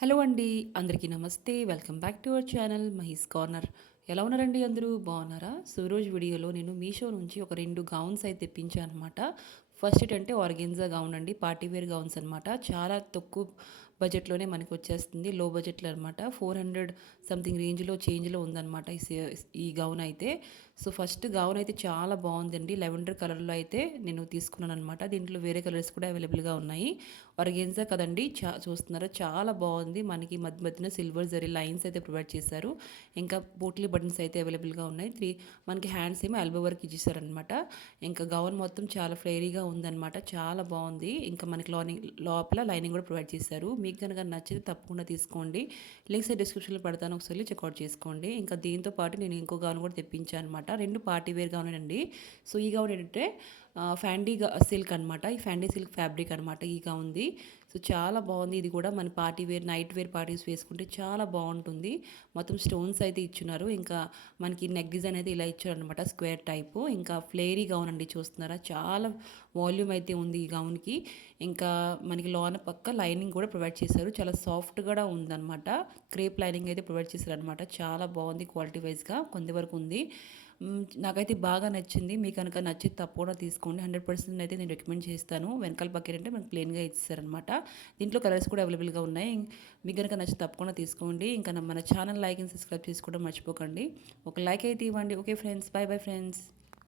Hello అండి. అందరికీ నమస్తే. Welcome back to our channel Mahi's corner. ఎలా ఉన్నారండి అందరూ? బాగున్నారా? సో, ఈరోజు వీడియోలో నేను మీషో నుంచి ఒక 2 గౌన్స్ అయితే తెప్పించాననమాట. ఫస్ట్ ఏంటంటే ఆర్గెన్జా గౌన్ అండి. పార్టీ వేర్ గౌన్స్ అనమాట. చాలా తక్కువ బడ్జెట్‌లోనే మనకొచ్చేస్తుంది. లో బడ్జెట్‌లో అనమాట. 400 సంథింగ్ చేంజ్‌లో ఉందనమాట ఈ గౌన్ అయితే. సో, ఫస్ట్ గౌన్ అయితే చాలా బాగుందండి. లెవెండర్ కలర్‌లో అయితే నేను తీసుకున్నాననమాట. దీంట్లో వేరే కలర్స్ కూడా అవైలబుల్‌గా ఉన్నాయి. ఆర్గెన్జా కదండీ! చూస్తున్నారా చాలా బాగుంది. మనకి మధ్య మధ్యన సిల్వర్ జరీ లైన్స్ అయితే ప్రొవైడ్ చేశారు. ఇంకా పోట్లీ బటన్స్ అయితే అవైలబుల్‌గా ఉన్నాయి. మనకి హ్యాండ్స్ ఏమో ఎల్బో వరకు ఇచ్చేసారనమాట. ఇంకా గౌన్ మొత్తం చాలా ఫ్లేరీగా ఉందనమాట. చాలా బాగుంది. ఇంకా మనకి లోపల లైనింగ్ కూడా ప్రొవైడ్ చేశారు. మీకు గనక నచ్చితే తప్పకుండా తీసుకోండి. లింక్స్ డిస్క్రిప్షన్‌లో పెడతాను. ఒకసారి చెక్అవుట్ చేసుకోండి. ఇంకా దీంతో పాటు నేను ఇంకో గౌన్ కూడా తెప్పించాను అనమాట. 2 పార్టీ వేర్ గౌనేనండి. సో, ఈ గౌన్ ఏంటంటే ఫ్యాండీ సిల్క్ అనమాట. ఈ ఫ్యాండీ సిల్క్ ఫ్యాబ్రిక్ అనమాట ఈ గౌన్‌ది. సో, చాలా బాగుంది. ఇది కూడా మన party wear, night wear parties వేసుకుంటే చాలా బాగుంటుంది. మొత్తం స్టోన్స్ అయితే ఇచ్చున్నారు. ఇంకా మనకి నెక్ డిజైన్ అయితే ఇలా ఇచ్చారనమాట స్క్వేర్ టైపు. ఇంకా ఫ్లేరీ గౌన్ అండి చూస్తున్నారా? చాలా వాల్యూమ్ అయితే ఉంది ఈ గౌన్‌కి. ఇంకా మనకి లోన పక్క లైనింగ్ కూడా ప్రొవైడ్ చేశారు. చాలా సాఫ్ట్ కూడా ఉందనమాట. క్రేప్ లైనింగ్ అయితే ప్రొవైడ్ చేశారనమాట. చాలా బాగుంది క్వాలిటీ వైస్‌గా కొంతవరకు ఉంది. నాకైతే బాగా నచ్చింది. మీకు కనుక నచ్చితే తప్పకుండా తీసుకోండి. 100% అయితే నేను రికమెండ్ చేస్తాను. వెనకాల పక్క ఏంటంటే మనకు ప్లెయిన్‌గా ఇచ్చేసారనమాట. దీంట్లో కలర్స్ కూడా అవైలబుల్‌గా ఉన్నాయి. మీకు గనుక నచ్చితే తప్పకుండా తీసుకోండి. ఇంకా మన ఛానల్ లైక్ అండ్ సబ్స్క్రైబ్ చేసుకోవడం మర్చిపోకండి. ఒక లైక్ అయితే ఇవ్వండి. Okay friends. By bye friends.